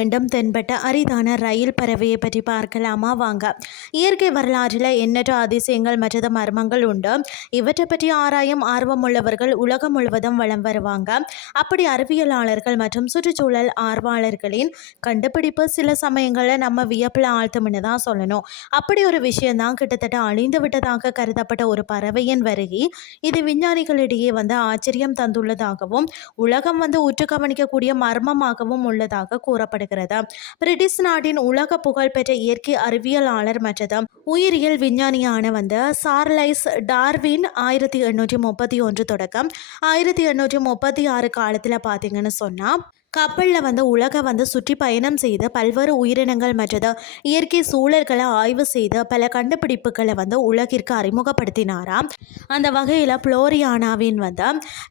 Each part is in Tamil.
மீண்டும் தென்பட்ட அரிதான ரயில் பறவையை பற்றி பார்க்கலாமா வாங்க. இயற்கை வரலாற்றில் எண்ணற்ற அதிசயங்கள் மற்ற மர்மங்கள் உண்டு. இவற்றை பற்றி ஆராயும் ஆர்வமுள்ளவர்கள் உலகம் முழுவதும் வலம் வருவாங்க. அப்படி அறிவியலாளர்கள் மற்றும் சுற்றுச்சூழல் ஆர்வலர்களின் கண்டுபிடிப்பு சில சமயங்களில் நம்ம வியப்பில் ஆழ்த்தும்னு தான் சொல்லணும். அப்படி ஒரு விஷயம்தான் கிட்டத்தட்ட அழிந்து விட்டதாக கருதப்பட்ட ஒரு பறவையின் வருகை. இது விஞ்ஞானிகளிடையே ஆச்சரியம் தந்துள்ளதாகவும் உலகம் உற்று கவனிக்கக்கூடிய மர்மமாகவும் உள்ளதாக கூறப்படுகிறது. பிரிட்டிஷ் நாட்டின் உலக புகழ்பெற்ற இயற்கை அறிவியலாளர் மற்றும் உயிரியல் விஞ்ஞானியான சார்லஸ் டார்வின் 1831 தொடக்கம் 1836 காலத்தில் பார்த்தீங்கன்னு சொன்னால் கப்பலில் உலக சுற்றி பயணம் செய்து பல்வேறு உயிரினங்கள் மற்றும் இயற்கை சூழல்களை ஆய்வு செய்து பல கண்டுபிடிப்புகளை உலகிற்கு அறிமுகப்படுத்தினாராம். அந்த வகையில் புளோரியானாவின்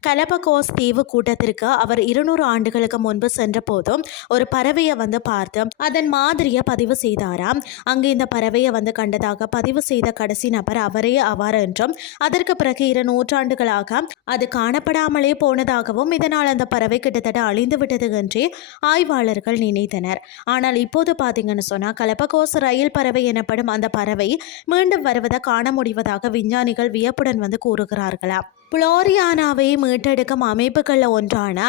கலபகோஸ் தீவு கூட்டத்திற்கு அவர் 200 ஆண்டுகளுக்கு முன்பு சென்ற போதும் ஒரு பறவையை பார்த்து அதன் மாதிரியை பதிவு செய்தாராம். அங்கு இந்த பறவையை கண்டதாக பதிவு செய்த கடைசி நபர் அவரே ஆவார் என்றும் அதற்கு பிறகு 2 நூற்றாண்டுகளாக அது காணப்படாமலே போனதாகவும் இதனால் அந்த பறவை கிட்டத்தட்ட அழிந்து விட்டது என்று ஆய்வாளர்கள் நினைத்தனர். ஆனால் இப்போது பார்த்தீங்கன்னு சொன்னால் கலபகோஸ் ரயில் பறவை எனப்படும் அந்த பறவை மீண்டும் வருவதை காண முடிவதாக விஞ்ஞானிகள் வியப்புடன் கூறுகிறார்களா. புளோரியானாவை மீட்டெடுக்கும் அமைப்புகளில் ஒன்றான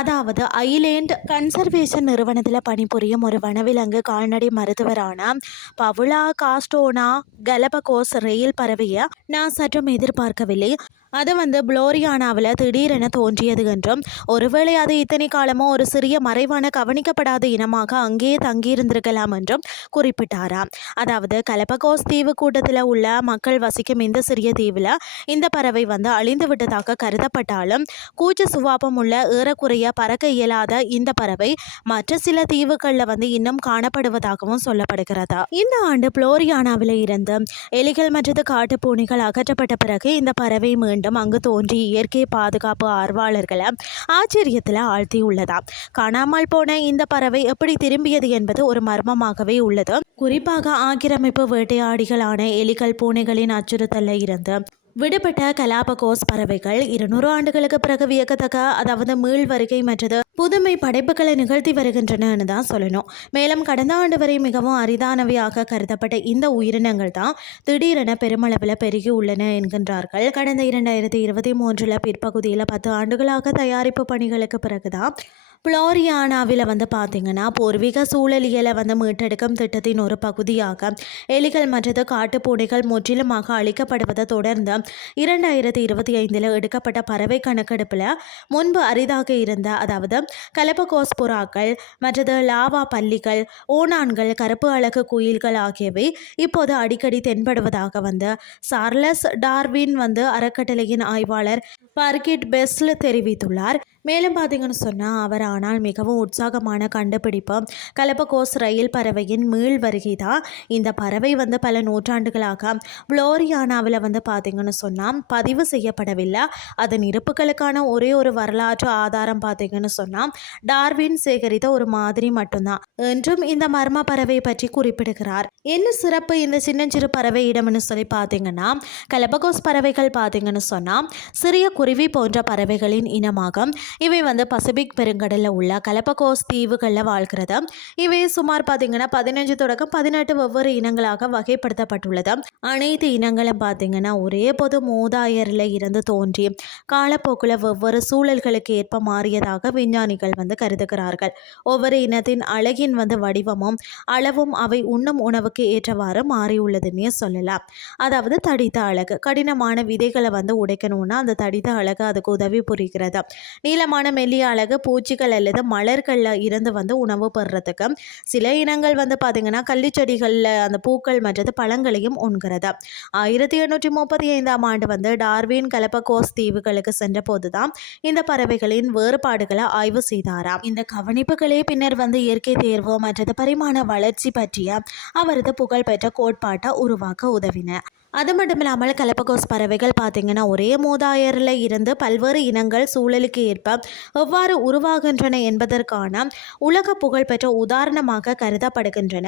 அதாவது ஐலேண்ட் கன்சர்வேஷன் நிறுவனத்தில் பணிபுரியும் ஒரு வனவிலங்கு கால்நடை மருத்துவரான பவுலா காஸ்டோனா கலபகோஸ் ரயில் பறவையை நான் சற்றும் எதிர்பார்க்கவில்லை. அது புளோரியானாவில் திடீரென தோன்றியது என்றும் ஒருவேளை அது இத்தனை காலமோ ஒரு சிறிய மறைவான கவனிக்கப்படாத இனமாக அங்கேயே தங்கியிருந்திருக்கலாம் என்றும் குறிப்பிட்டாராம். அதாவது கலபகோஸ் தீவு கூட்டத்தில் உள்ள மக்கள் வசிக்கும் இந்த சிறிய தீவில் இந்த பறவை அழிந்து விட்டதாக கருதப்பட்டாலும் கூச்ச சுபாவம் உள்ள ஏறக்குறைய பறக்க இயலாத இந்த பறவை மற்ற சில தீவுகளில் இன்னும் காணப்படுவதாகவும் சொல்லப்படுகிறது. இந்த ஆண்டு புளோரியானாவில் இருந்து எலிகள் மற்றும் காட்டுப்பூனைகள் அகற்றப்பட்ட பிறகு இந்த பறவை மீண்டும் அங்கு தோன்றி இயற்கை பாதுகாப்பு ஆர்வலர்களை ஆச்சரியத்தில் ஆழ்த்தியுள்ளதா. காணாமல் போன இந்த பறவை எப்படி திரும்பியது என்பது ஒரு மர்மமாகவே உள்ளது. குறிப்பாக ஆக்கிரமிப்பு வேட்டையாடிகளான எலிகள் பூனைகளின் அச்சுறுத்தலில் இருந்து விடுபட்ட கலாபகோஸ் பறவைகள் 200 ஆண்டுகளுக்கு பிறகு வியக்கத்தக்க அதாவது மீள் வருகை மற்றது புதுமை படைப்புகளை நிகழ்த்தி வருகின்றன தான் சொல்லணும். மேலும் கடந்த ஆண்டு வரை மிகவும் அரிதானவையாக கருதப்பட்ட இந்த உயிரினங்கள் தான் திடீரென பெருமளவில் பெருகி உள்ளன என்கின்றார்கள். கடந்த 2023 பிற்பகுதியில் 10 ஆண்டுகளாக தயாரிப்பு பணிகளுக்கு பிறகுதான் புளோரியானாவில் பார்த்தீங்கன்னா பூர்வீக சூழலியலை மீட்டெடுக்கும் திட்டத்தின் ஒரு பகுதியாக எலிகள் மற்றது காட்டுப்பூனைகள் முற்றிலுமாக அழிக்கப்படுவதை தொடர்ந்து 2025 எடுக்கப்பட்ட பறவை கணக்கெடுப்பில் முன்பு அரிதாக இருந்த அதாவது கலபகோஸ் புறாக்கள் மற்றது லாவா பல்லிகள் ஓணான்கள் கருப்பு அழகு குயில்கள் ஆகியவை இப்போது அடிக்கடி தென்படுவதாக சார்லஸ் டார்வின் அறக்கட்டளையின் ஆய்வாளர் பர்கிட் பெஸ்ல் தெரிவித்துள்ளார். மேலும் பார்த்தீங்கன்னு சொன்னால் அவர் ஆனால் மிகவும் உற்சாகமான கண்டுபிடிப்பு கலபகோஸ் ரயில் பறவையின் மீள் வருகை தான். இந்த பறவை பல நூற்றாண்டுகளாக புளோரியானாவில் பார்த்தீங்கன்னு சொன்னால் பதிவு செய்யப்படவில்லை. அதன் இருப்புகளுக்கான ஒரே ஒரு வரலாற்று ஆதாரம் பார்த்தீங்கன்னு சொன்னால் டார்வின் சேகரித்த ஒரு மாதிரி மட்டும்தான் என்றும் இந்த மர்ம பறவை பற்றி குறிப்பிடுகிறார். என்ன சிறப்பு இந்த சின்னஞ்சிறு பறவை இடம்னு சொல்லி பார்த்தீங்கன்னா கலபகோஸ் பறவைகள் பார்த்தீங்கன்னு சொன்னால் சிறிய குருவி போன்ற பறவைகளின் இனமாகும். இவை பசிபிக் பெருங்கடலில் உள்ள கலபகோஸ் தீவுகளில் வாழ்கிறது. இவை சுமார் பார்த்தீங்கன்னா 15 தொடக்கம் 18 வெவ்வேறு இனங்களாக வகைப்படுத்தப்பட்டுள்ளது. அனைத்து இனங்களும் பார்த்தீங்கன்னா ஒரே பொது மூதாயரில் இருந்து தோன்றி காலப்போக்கில் வெவ்வேறு சூழல்களுக்கு ஏற்ப மாறியதாக விஞ்ஞானிகள் கருதுகிறார்கள். ஒவ்வொரு இனத்தின் அழகின் வடிவமும் அளவும் அவை உண்ணும் உணவுக்கு ஏற்றவாறு மாறியுள்ளதுன்னே சொல்லலாம். அதாவது தடித்த அழகு கடினமான விதைகளை உடைக்கணும்னா அந்த தடித்த அழகு அதுக்கு உதவி புரிகிறது. நீளமான மெல்லிய அழகு பூச்சிகள் அல்லது மலர்களில் இருந்து உணவு பெறுறதுக்கு. சில இனங்கள் பார்த்தீங்கன்னா கள்ளிச்செடிகளில் அந்த பூக்கள் மற்றது பழங்களையும் உண்கிறது. 1835 ஆண்டு டார்வின் கலபகோஸ் தீவுகளுக்கு சென்ற போதுதான் இந்த பறவைகளின் வேறுபாடுகளை ஆய்வு செய்தாராம். இந்த கவனிப்புகளே பின்னர் இயற்கை தேர்வு மற்றது பரிமாண வளர்ச்சி பற்றிய அவரது புகழ்பெற்ற கோட்பாட்டை உருவாக்க உதவின. அது மட்டும் இல்லாமல் கலப்பகோஸ் பறவைகள் பார்த்திங்கன்னா ஒரே மூதாயரில் இருந்து பல்வேறு இனங்கள் சூழலுக்கு ஏற்ப எவ்வாறு உருவாகின்றன என்பதற்கான உலக புகழ்பெற்ற உதாரணமாக கருதப்படுகின்றன.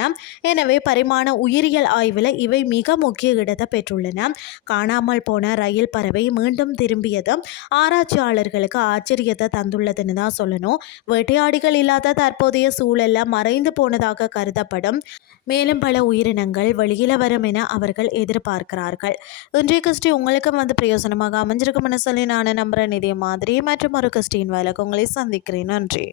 எனவே பரிமாண உயிரியல் ஆய்வில் இவை மிக முக்கிய இடத்தை பெற்றுள்ளன. காணாமல் போன ரயில் பறவை மீண்டும் திரும்பியது ஆராய்ச்சியாளர்களுக்கு ஆச்சரியத்தை தந்துள்ளதுன்னு தான் சொல்லணும். வேட்டையாடிகள் இல்லாத தற்போதைய சூழலில் மறைந்து போனதாக கருதப்படும் மேலும் பல உயிரினங்கள் வெளியில வரும் என அவர்கள் எதிர்பார்க்கிறார்கள். இன்றைய கிறிஸ்டி உங்களுக்கும் பிரயோசனமாக அமைஞ்சிருக்கும் என சொல்லி நான் நம்புறேன். இதே மாதிரி மற்றும் ஒரு கிறிஸ்டின் வேலைக்கு உங்களை சந்திக்கிறேன். நன்றி.